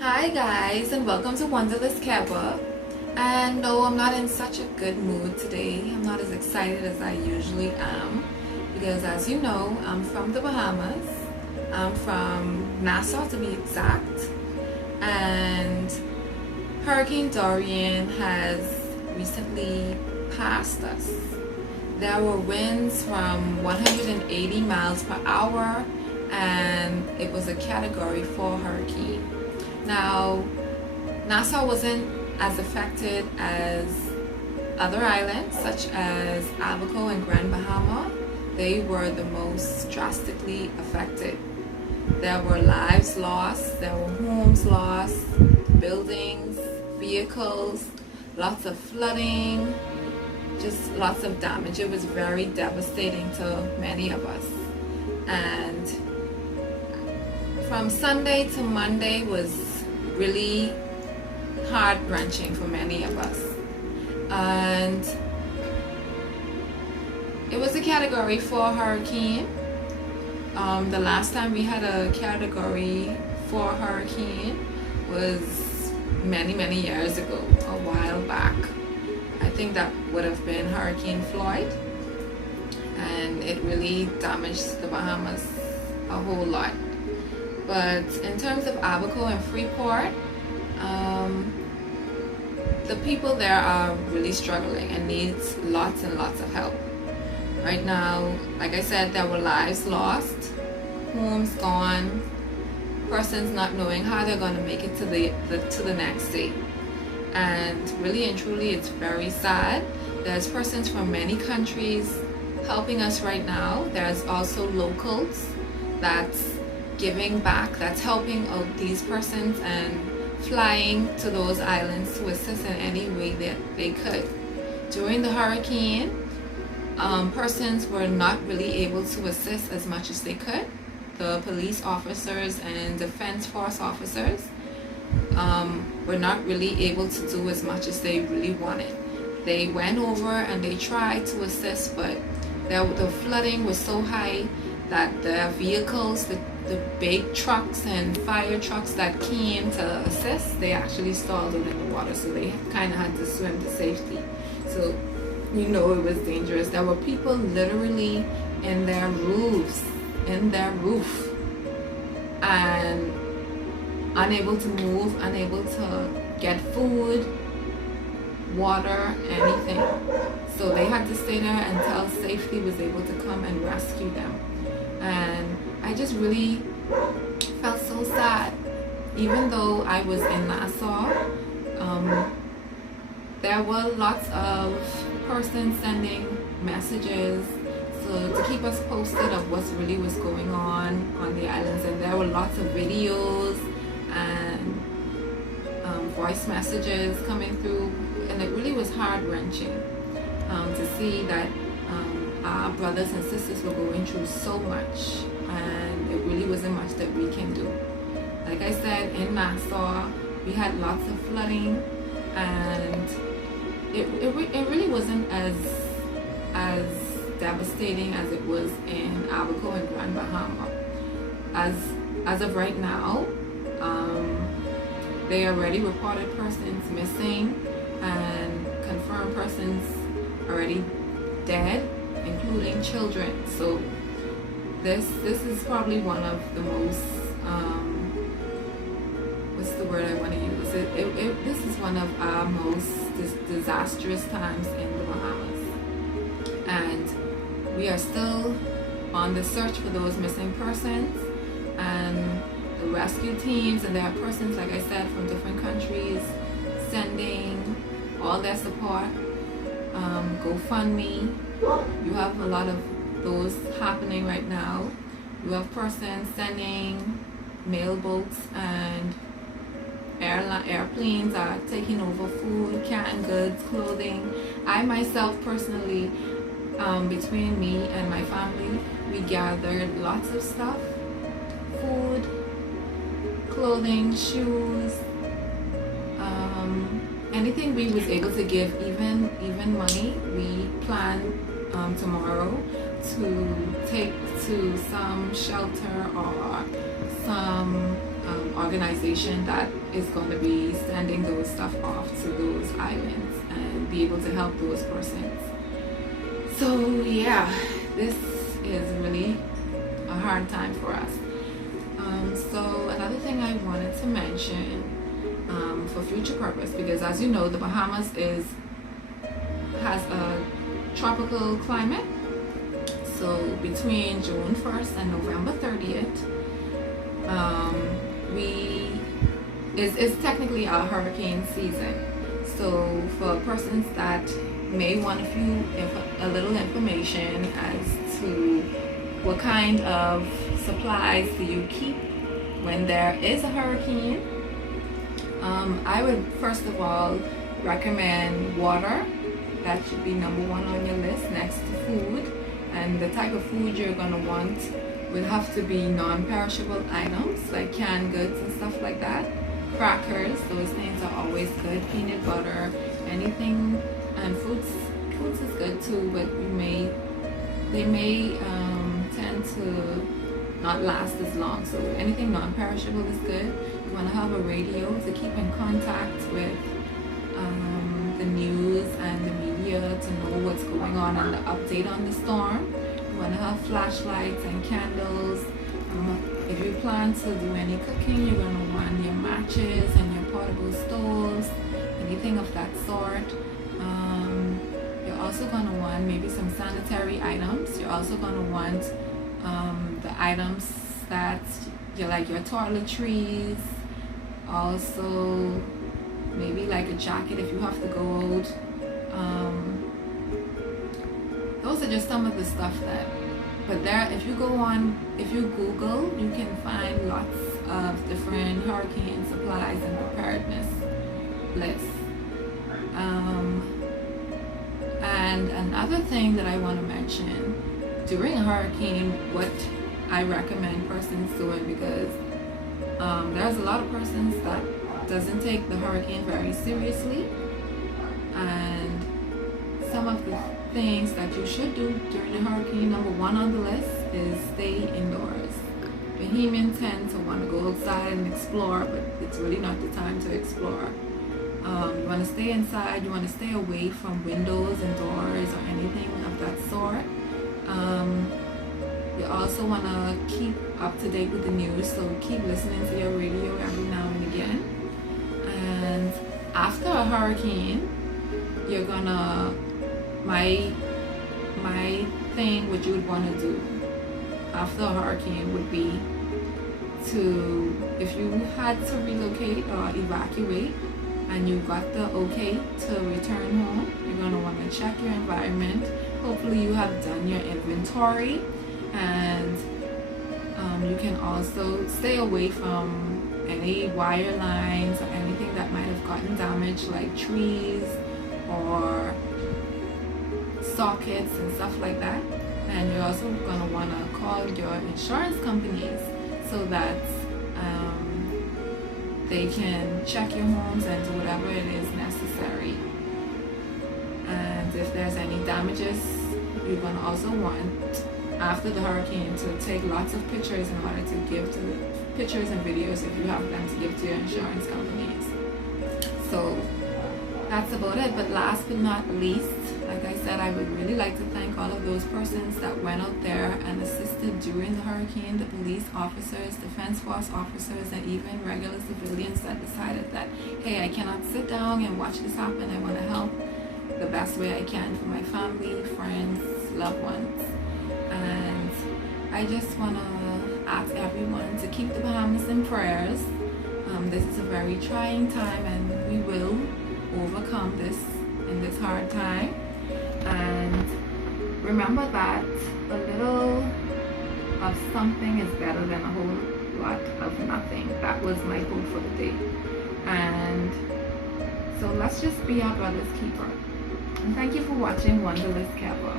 Hi guys, and welcome to Wonderless Keba. And no, I'm not in such a good mood today. I'm not as excited as I usually am because, as you know, I'm from the Bahamas. I'm from Nassau to be exact. And Hurricane Dorian has recently passed us. There were winds from 180 miles per hour, and it was a Category 4 hurricane. Now, Nassau wasn't as affected as other islands such as Abaco and Grand Bahama. They were the most drastically affected. There were lives lost, there were homes lost, buildings, vehicles, lots of flooding, just lots of damage. It was very devastating to many of us. And from Sunday to Monday was really heart-wrenching for many of us. And it was a Category 4 hurricane. The last time we had a Category 4 hurricane was many years ago, a while back. I think that would have been Hurricane Floyd, and it really damaged the Bahamas a whole lot. But in terms of Abaco and Freeport, the people there are really struggling and needs lots and lots of help. Right now, like I said, there were lives lost, homes gone, persons not knowing how they're going to make it to the next day. And really and truly, it's very sad. There's persons from many countries helping us right now. There's also locals that's giving back, that's helping out these persons and flying to those islands to assist in any way that they could. During the hurricane, persons were not really able to assist as much as they could. The police officers and defense force officers were not really able to do as much as they really wanted. They went over and they tried to assist, but the flooding was so high that the vehicles, the big trucks and fire trucks that came to assist, they actually stalled out in the water, so they kind of had to swim to safety. So you know it was dangerous. There were people literally in their roof, and unable to move, unable to get food, water, anything. So they had to stay there until safety was able to come and rescue them. And I just really felt so sad. Even though I was in Nassau, there were lots of persons sending messages to keep us posted of what really was going on the islands. And there were lots of videos and voice messages coming through, and it really was heart-wrenching to see that our brothers and sisters were going through so much, and it really wasn't much that we can do. Like I said, in Nassau we had lots of flooding, and it really wasn't as devastating as it was in Abaco and Grand Bahama. As of right now, they already reported persons missing and confirmed persons already dead, including children. So this is probably one of the most what's the word I want to use? This is one of our most disastrous times in the Bahamas, and we are still on the search for those missing persons and the rescue teams. And there are persons, like I said, from different countries sending all their support. GoFundMe, you have a lot of those happening right now. You have persons sending mailboats, and airplanes are taking over food, canned goods, clothing. I myself personally, between me and my family, we gathered lots of stuff: food, clothing, shoes, anything we was able to give, even money. We plan tomorrow to take to some shelter or some organization that is going to be sending those stuff off to those islands and be able to help those persons. So yeah, this is really a hard time for us. So another thing I wanted to mention for future purpose, because as you know, the Bahamas has a tropical climate. So between June 1st and November 30th, it's technically our hurricane season. So for persons that may want a little information as to what kind of supplies do you keep when there is a hurricane, I would first of all recommend water. That should be number one on your list next to food. And the type of food you're going to want would have to be non-perishable items like canned goods and stuff like that. Crackers, those things are always good. Peanut butter, anything, and fruits is good too, but they may tend to not last as long. So anything non-perishable is good. You want to have a radio to keep in contact with the news and the media to know what's going on and the update on the storm. You want to have flashlights and candles. If you plan to do any cooking, you're going to want your matches and your portable stoves, anything of that sort. You're also going to want maybe some sanitary items. You're also going to want the items that you like, your toiletries, also maybe like a jacket if you have to go out. Those are just some of the stuff that, but there, if you Google, you can find lots of different hurricane supplies and preparedness lists. And another thing that I want to mention, during a hurricane, what I recommend persons doing, because there's a lot of persons that doesn't take the hurricane very seriously, and some of the things that you should do during a hurricane, number one on the list is stay indoors. Bahamians tend to want to go outside and explore, but it's really not the time to explore. You want to stay inside, you want to stay away from windows and doors or anything of that sort. You also want to keep up to date with the news, so keep listening to your radio every now and again. And after a hurricane, you're gonna, my thing, what you would want to do after a hurricane would be to, if you had to relocate or evacuate and you got the okay to return home, you're going to want to check your environment. Hopefully you have done your inventory, and you can also stay away from any wire lines or anything that might have gotten damaged, like trees or sockets and stuff like that. And you're also going to want to call your insurance companies so that they can check your homes and do whatever it is necessary. And if there's any damages, you're going to also want, after the hurricane, to take lots of pictures in order to give to pictures and videos if you have them to give to your insurance companies. So that's about it. But last but not least, like I said, I would really like to thank all of those persons that went out there and assisted during the hurricane, the police officers, defense force officers, and even regular civilians that decided that, hey, I cannot sit down and watch this happen. I want to help the best way I can for my family, friends, loved ones. And I just want to ask everyone to keep the Bahamas in prayers. This is a very trying time, and we will overcome this in this hard time. And remember that a little of something is better than a whole lot of nothing. That was my quote for the day. And so let's just be our brother's keeper. And thank you for watching Wonderless Kepper.